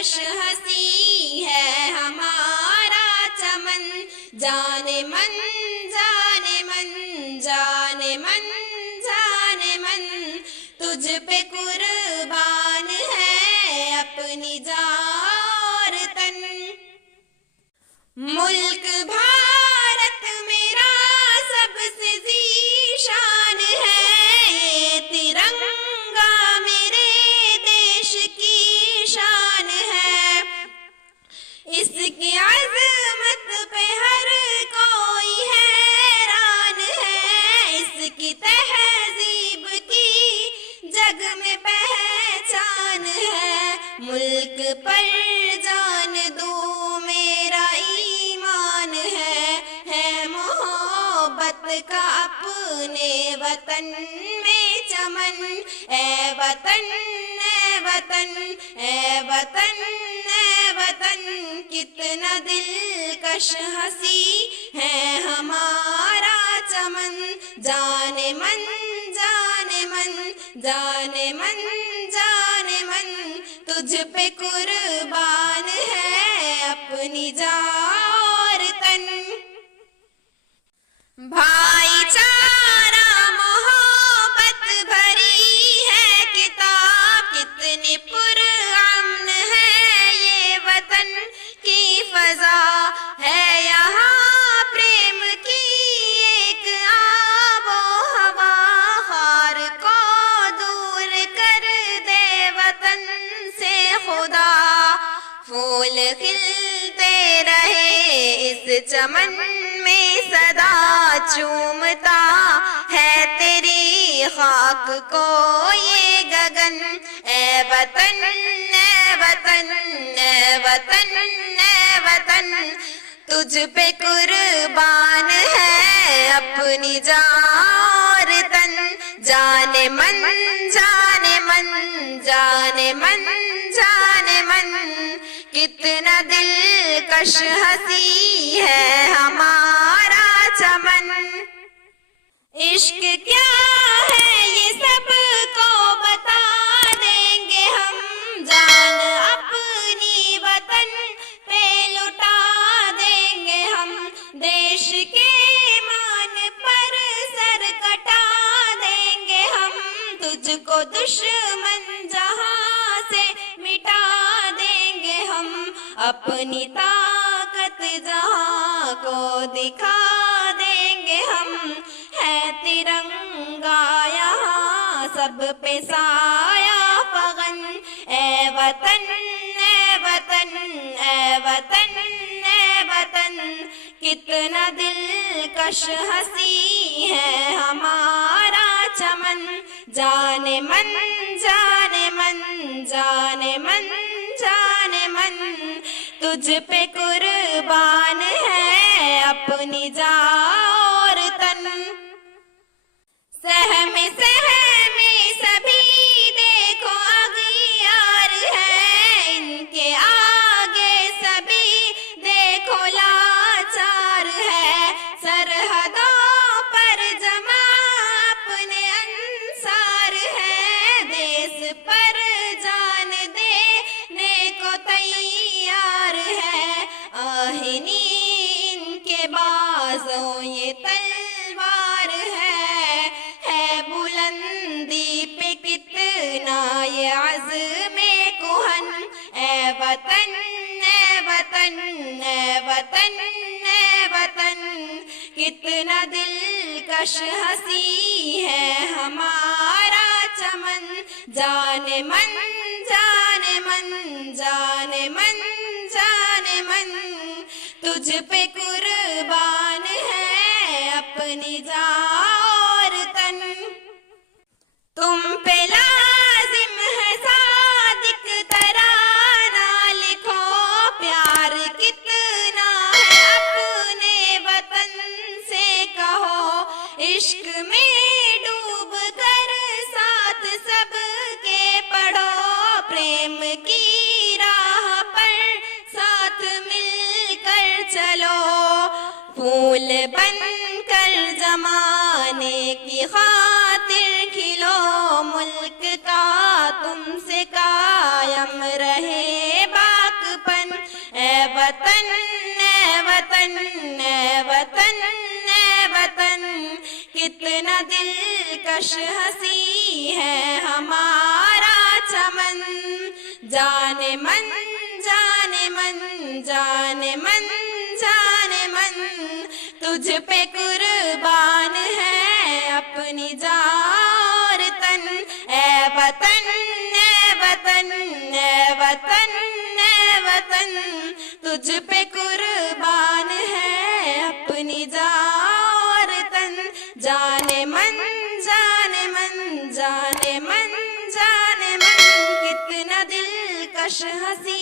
दिलकश हंसी है हमारा चमन। जाने मन जाने मन जाने मन जाने मन, तुझ पे कुर्बान है अपनी जान और तन। मुल्क भारत मेरा सबसे ज़ीशान है, ये तिरंगा मेरे देश की शान है। इसकी अज़मत पे हर कोई हैरान है, इसकी तहज़ीब की जग में पहचान है। मुल्क पर जान दूँ मेरा ईमान है मोहब्बत का अपने वतन में चमन। ए वतन ए वतन ए वतन ए वतन, कितना दिलकश हंसी है हमारा चमन। जाने मन जाने मन जाने मन जाने मन, तुझ पे कुर्बान है अपनी जान और तन। भाईचारा मोहब्बत भरी है किताब, कितनी पुरअमन है ये वतन की फजा। है यहाँ प्रेम की एक आबो हवा, खार को दूर कर दे वतन से खुदा। फूल खिलते रहे इस चमन में सदा, चूमता है तेरी खाक को ये गगन। ए वतन ए वतन ए वतन ए वतन, तुझ पे कुर्बान है अपनी जान और तन। जाने मन जाने मन जाने मन जाने मन, कितना दिलकश हंसी है हमारा चमन। इश्क क्या है ये सबको बता देंगे हम, जान अपनी वतन पे लुटा देंगे हम। देश के मान पर सर कटा देंगे हम, तुझको दुश्मन जहां से मिटा देंगे हम। अपनी ताकत जहां को दिखा देंगे हम, है तिरंगा यहाँ सब पे साया फगन। ए वतन ए वतन ए वतन ए वतन, कितना दिलकश हंसी है हमारा चमन। जाने मन जाने मन जाने मन जाने मन, तुझ पे कुर्बान है अपनी जान और तन। सहमे सहमे सभी देखो अगियार है, इनके आगे सभी देखो लाचार है। सरहदों पर जमा अपने अंसार है, देश पर जान देने को तैयार है। आहिनी इनके बाजों ये तलवार है बुलंदी पे कितना ये अज़्मे कुहन। ए वतन ए वतन ए वतन ए वतन, कितना दिलकश हंसी है हमारा चमन। जाने मन जाने मन जाने मन जाने मन, तुझ पे कुर्बान है अपनी जान और तन। तुम पे लाजिम है सादिक तराना लिखो, प्यार कितना है अपने वतन से कहो। इश्क में डूब कर साथ सबके पढ़ो, प्रेम की राह पर साथ मिलकर चलो। फूल बन कर जमाने की खातिर खिलो, मुल्क का तुमसे कायम रहे बा वतन ए वतन ए वतन, कितना दिलकश हंसी है हमारा चमन। जाने मन जाने मन जाने मन जाने मन, तुझ पे कुर्बान है अपनी जान तन। ए वतन ए वतन ए वतन ए वतन, तुझ पे कुर्बान है अपनी जान तन। जाने मन जाने मन जाने मन जाने मन, कितना दिलकश हंसी